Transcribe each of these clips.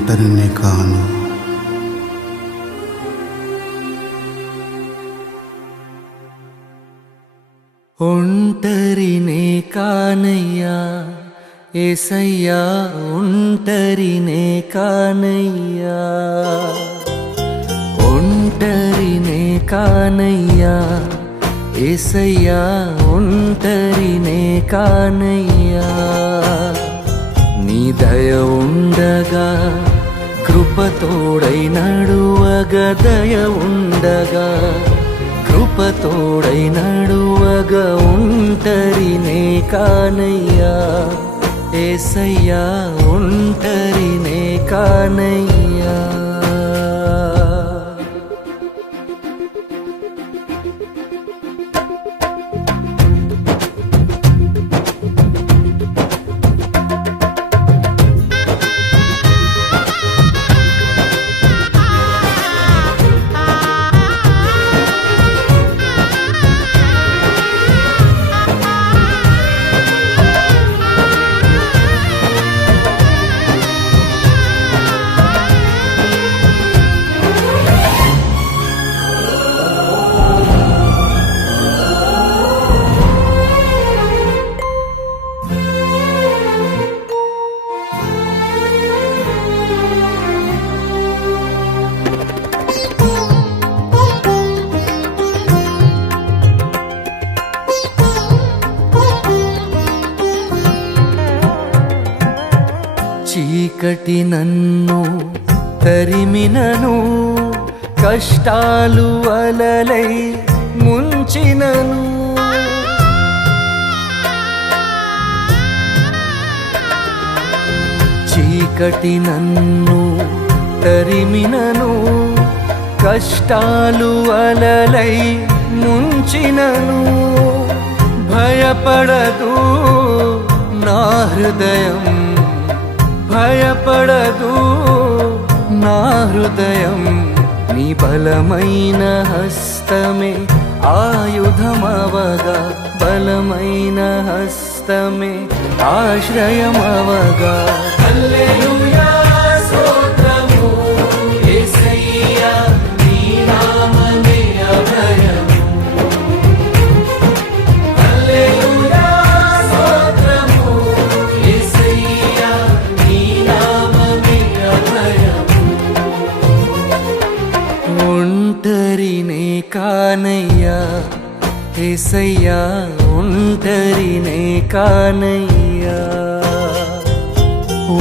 ఒంటరిని కాను. ఒంటరినే కానయ్యా ఏసయ్యా ఒంటరినే కానయ్యా. ఒంటరినే కానయ్యా ఏసయ్యా ఒంటరినే కానయ్యా. నీ దయ ఉండగా కృపతోడై నడువగ దయ ఉండగా కృపతోడై నడువగ ఉంటరినే కానయ్యా ఏసయ్యా ఉంటరినే కానయ్యా. చీకటి నన్ను తరిమినను కష్టాలు అలలై ముంచినను. చీకటి నన్ను తరిమినను కష్టాలు అలలై ముంచినను. భయపడదు నా హృదయం. భయపడదు నా హృదయం నీ బలమైన హస్తమే. ఆయుధమవగా బలమైన హస్తమే. ఆశ్రయమవగా. హల్లెలూయా. కానయ్యా ఏసయ్యా ఒంటరినే కానయ్యా.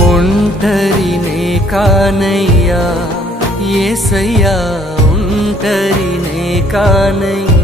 ఒంటరినే కానయ్యా ఏసయ్యా ఒంటరినే కానయ్యా.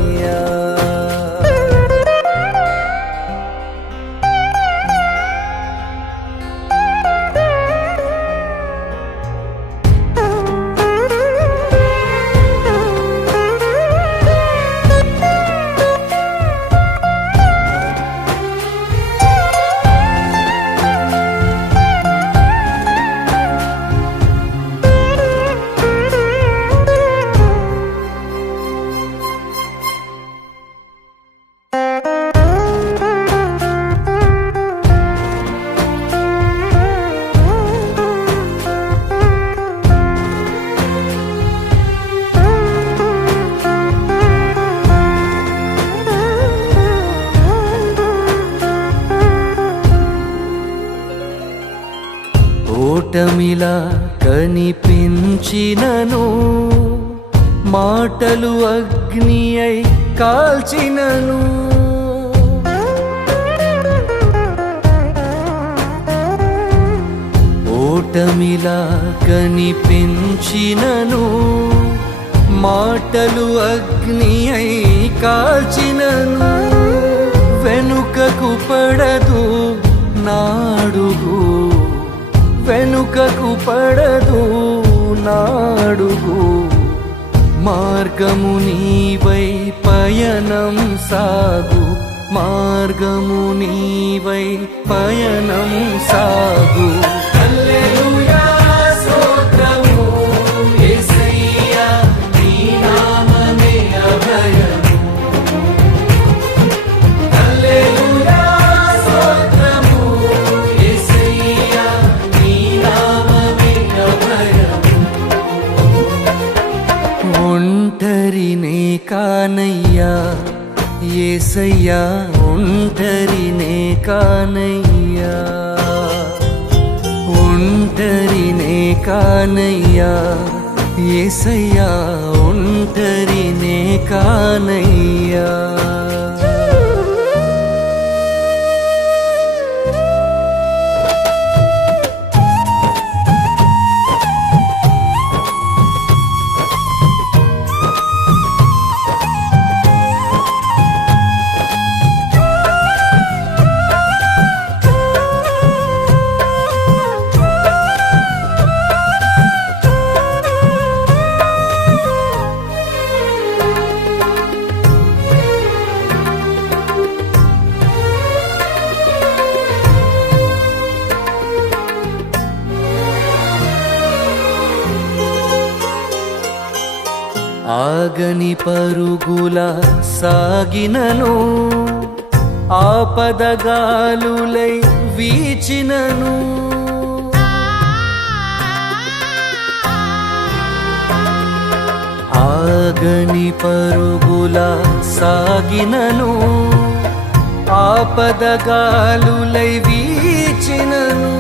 ఓటమిలా కనిపించినను మాటలు అగ్ని అయి కాల్చినను. ఓటమిలా కనిపించినను మాటలు అగ్ని అయి కాల్చినను. వెనుకకు పడదు నా వెనుకకు పడదు నాడుగు. మార్గము నీవై పయనం సాగు. మార్గము నీవై పయనం సాగు. కానయ్యా ఒంటరినే కానయ్యా ఏసయ్యా ఒంటరినే కానయ్యా ఆగని పరుగుల సాగినను ఆపదగాలులై వీచినను. ఆగని పరుగుల సాగినను ఆపదగాలులై వీచినను.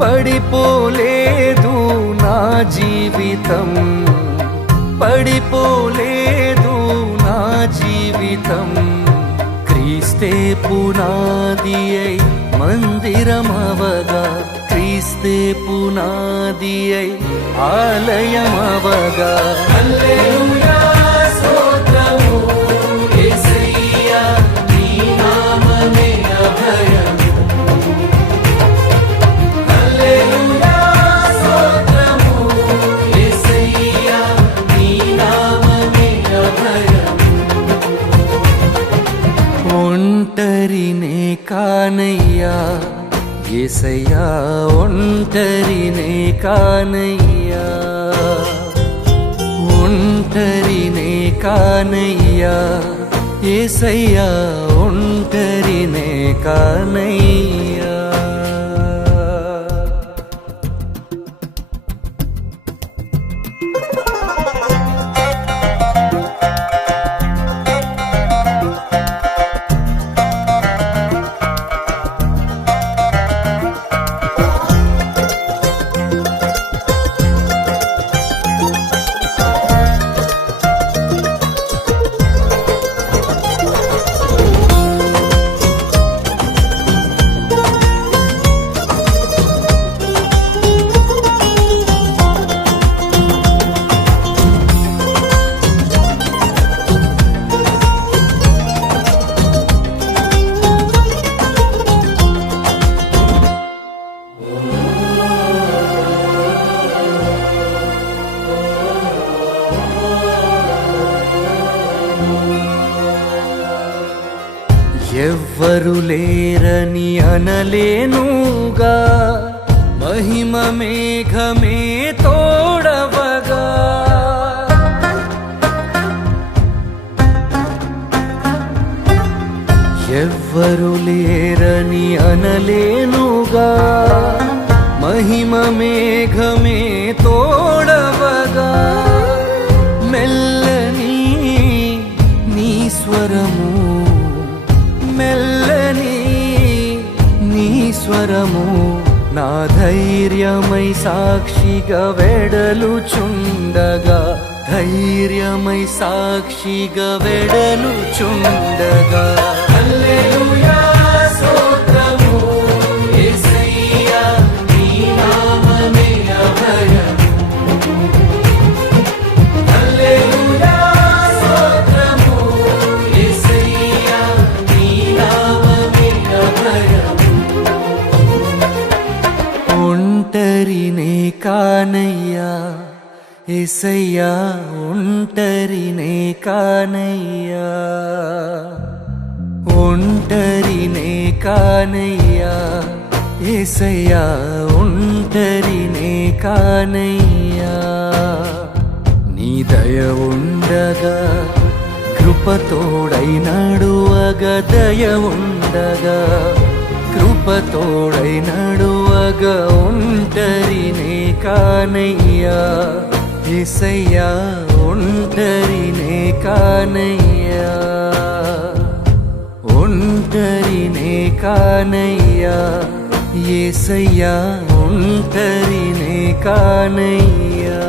పడిపోలేదు నా జీవితం. పడిపోలేదు నా జీవితం. క్రీస్తే పునాది అయి మందిరమవగా. క్రీస్తే పునాది అయి ఆలయమవగా. హల్లెలూయా! ఒంటరినే కానయ్యా ఏసయ్యా ఒంటరినే కానయ్యా. ఒంటరినే కానయ్యా ఏసయ్యా ఒంటరినే కానయ్యా. you ఎవ్వరు లేరని అనలేనుగా. మహిమ మేఘమే తోడవగా. ఎవ్వరు లేరని అనలేనుగా. మహిమ మే సాక్షిగా వెడలుచుండగా ధైర్యమై సాక్షిగా వెడలుచుండగా. హల్లెలూయా. కానయ్యా ఎసయ్యా ఒంటరినే కానయ్యా. ఒంటరినే కానయ్యా ఏసయ్యా ఒంటరినే కానయ్యా. నీ దయ ఉండగా కృపతోడై నడువగా దయ ఉండగా కృపతోడై నడువ నడువగ ఒంటరినే కానయ్యా. ఇసయ్యా ఒంటరినే కానయ్యా. ఒంటరినే కానయ్యా. ఏసయ్యా ఒంటరినే కానయ్యా.